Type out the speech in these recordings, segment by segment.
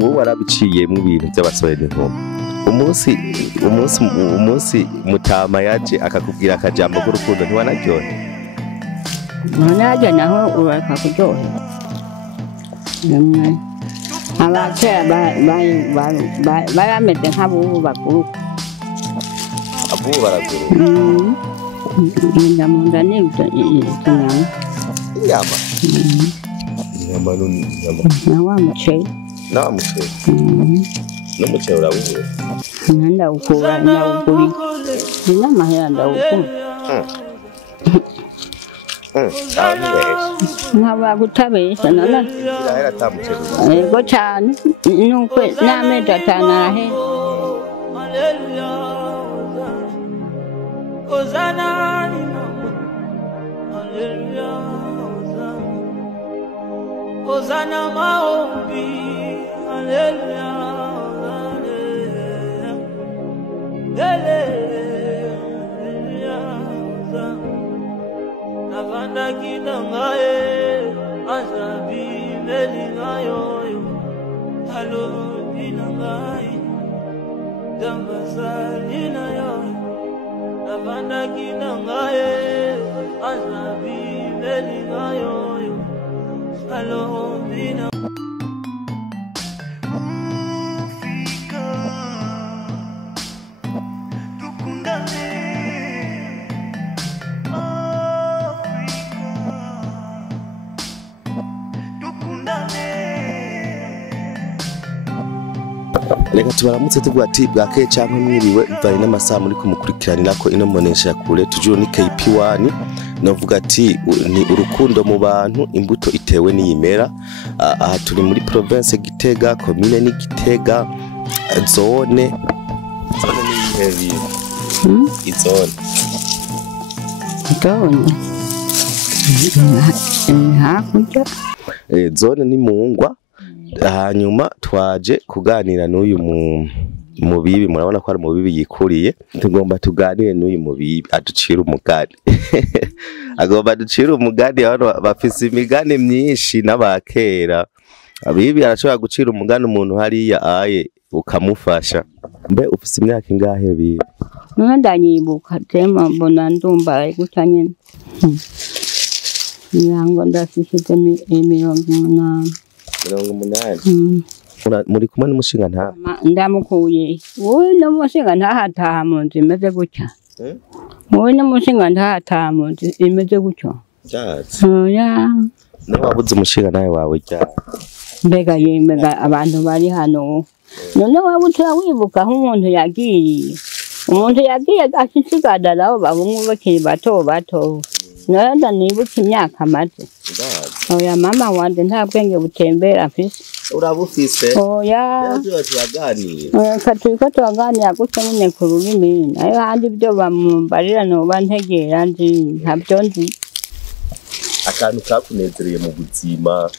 wowe warabiciyemwo ibintu by'abasore n'inkumi umunsi mutama yaje akakubwira akajambo k'urukundo ntiwanaryohe? Nanaje naho ureka kuryohera. Abakera barameze nk'abubu bakuru. Abubu baraguru? Ndamunda n'ibyo inyama. Inyama? Inyama n'inyama. Na wa muceri. Na wa muceri? N'umuceri urawubura? Ndawukura ndawugura. N'amahera ndawukura. Nkaba gutabesha nana. Irahera atamuceri. Yego cyane. Nuko n'amezi atanu arahera. Hosanna, hallelujah, Hosanna, maombi, hallelujah, hallelujah, navanda kinangae, asabi melingayo, halo kinangae, dambazalina yo. Navanda kinangae, asabi melingayo, salomina. Reka tubaramutse tuvuga ati bwakeye cyangwa mwiriwe bivanye n'amasaha muri kumukurikiranira ko ino mbonesha kure tujuru ni KP1 novuga ati ni urukundo mu bantu imbuto itewe n'iyimera. Aha turi muri province Gitega, commune ni Gitega, zone ni heavy izone hakurya zone ni Mungwa. Hanyuma twaje kuganira n'uyu mubibi, murabona ko ari mubibi yikuriye. Tugomba tuganire n'uyu mubibi aducira umugani. Agomba aducira umugani, abantu bafise imigani myinshi n'abakera. Abibi arashobora gucira umugani umuntu hariya aye ukamufasha. Mbe ufise imyaka ingahe bibi? Ndanyibuka tema mbona ndumba gutya nyene. Yango ndafishije 80. 80. Muri kumwe n'umushinga nta? Ndamukuye. Wowe n'umushinga ntahataha mu nzu imeze gutya. Wowe n'umushinga ntahataha mu nzu imeze gutya. Cyatsi. Oya. Nawe wabuze umushinga nawe wawe cyane. Mbega yemega abantu bari hano. None wabuze wibuka aho umuntu yagiye. Umuntu yagiye akisigadaho babumwe bakiri bato. Nanda nibuka imyaka maze. Oya mama wanje nta bwenge butembera afise. Urabufise? Oya. Yaje turaganira. Oya katwiko turaganira gutya nyine ku rurimi. Nayo handi byo bamumbarira no bantegera nzi ntabyo nzi. Akantu kakunezereye mu buzima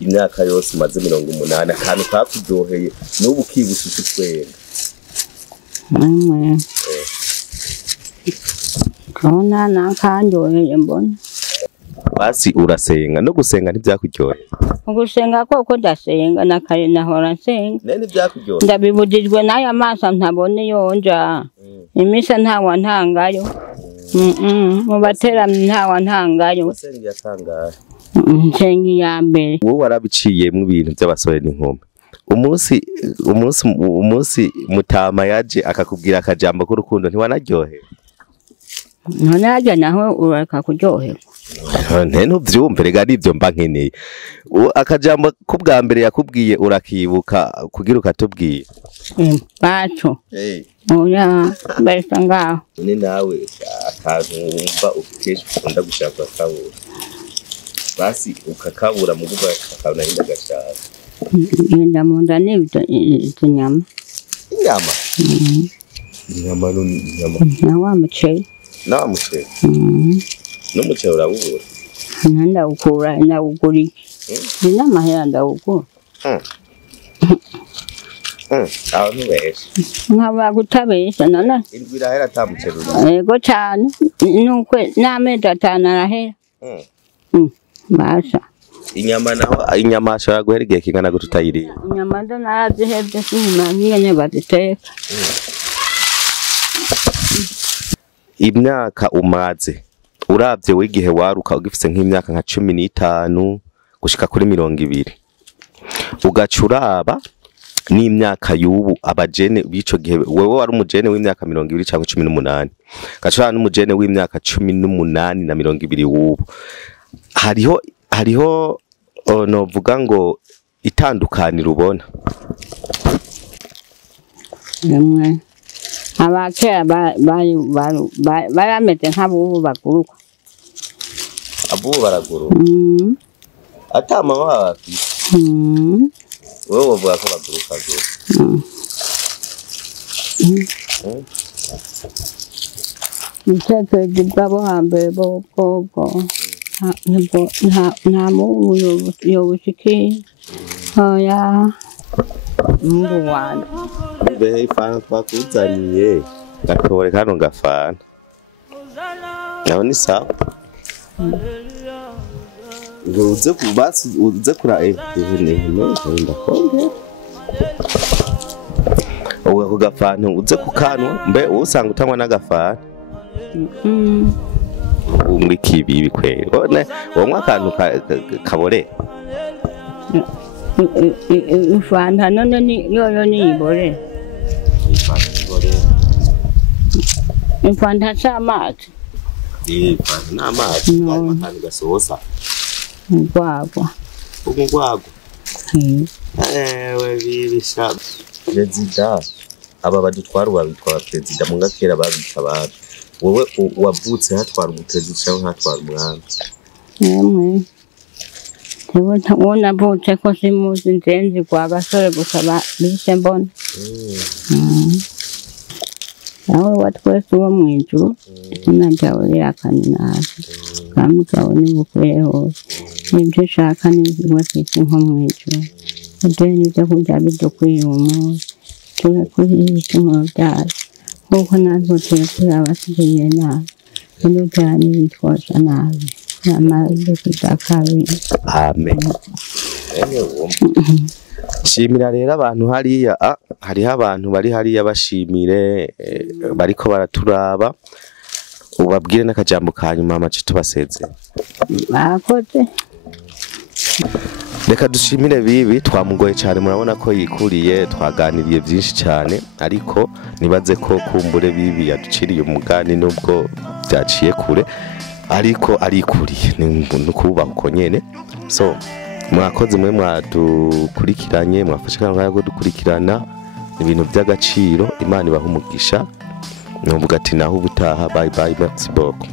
imyaka yose maze 80, akantu kakudoheye n'ubu kibushije twenga. Kona nakanjoheye mbona. Basi urasenga no gusenga ntivyakuryoheye? Gusenga koko ndasenga nakare nahora nsenga. Nene vyakuryoheye? Ndabibujijwe n'aya maso ntabone yonja. Imisa ntawa ntangayo. Mu bateramye ntawa ntangayo. Senga yatangaye. Nsengi ya mbere. Wowe warabiciyemwo ibintu by'abasore n'inkumi umunsi mutama yaje akakubwira akajambo k'urukundo ntiwanaryohe? Nanaje naho ureka kuryohera. Ntuvyumve rega nivyo mba nkeneye. Akajambo kubwa mbere yakubwiye urakibuka kugira ukatubwira? Baco. Oya besa ngaho. Ni nawe akantu wumva ukesha ukunda gushaka kabura. Basi ukakabura mu guba akabona hinda gashaka. Ndamunda n'ibyo inyama. Inyama? Inyama n'inyama. Na wa muceri. Na wa muceri? N'umuceri urawubura? Ndawukura ndawugura. N'amahera ndawugura. Aho ntubesha. Nkaba gutabesha nana. Indwi irahera atamuceri. Yego cyane. Nuko n'amezi atanu arahera. Basha. inyama naho inyama ashobora guhera igihe kingana gute utayiriye? Inyama ndo narazihebye sinumva nyene baziteka. Imyaka umaze uravye w'igihe waruka ugifise nk'imyaka nka 15 gushika kuri 20 ugacuraba n'imyaka y'ubu abajene bico gihe wewe wari umujene w'imyaka 20 cyangwa 18 gacuraba n'umujene w'imyaka 18 na 20 y'ubu hariho novuga ngo itandukanira ubona. Nemwe abakera barameze nk'abubu baguruka. Abubu baraguruka? Ata mama bafise? Wewe wovuga ko baguruka gose? Umutekerezi bwabo hambere bwobwo nta mubu yobushikiye. Oya Mungu wanjye. Behe ifana twakuzaniye gatore kano gafana. Naho ni sawa. Uze kubasi uze kura ndakonge. Uwe kugafana uze kukanwa mbe usanga utanywa n'agafana. Muri kibibi kweli. One womwa kantu kabore. Ifanta none ni yoyo ni ibore. Ifanta c'amazi. Ifanta n'amazi kandi gasosa. Ngwagwa. Ugwagwa. Ewe bibisha. Prezida aba badutwara babitwa prezida mu ngakera babita abantu. Wowe wavutse hatwara umuprezida cyangwa hatwara umwami? Nemwe. Tewe tabona bote ko simuzi nzenzi kwa basore gusaba bishe mbona. Nawe watwese uwo mwijuru najawe yakaninazi kamugawe n'ubukwe hose nibyo shaka n'ibwose nko mwijuru adeni byo kujya bidukwiye umunsi turi kuri ibicumuro byacu kuko natwe turi abasigaye nabi n'ujyana ibitwoza nabi n'amazi kudakabiri. Amen. Shimira rero abantu hariya hariho abantu bari hariya bashimire bariko baraturaba ubabwire n'akajambo kanyuma amace tubaseze. Bakoze. Reka dushimire bibi twamugoye cyane murabona ko yikuriye twaganiriye byinshi cyane ariko nibaze ko kumbure bibi yaduciriye umugani nubwo byaciye kure ariko arikuriye ni kubaho uko nyene. So mwakoze mwe mwadukurikiranye mwafashe kandi ngo dukurikirana ibintu by'agaciro. Imana ibaha umugisha. Nuvuga ati naho ubutaha bye bye merci beaucoup.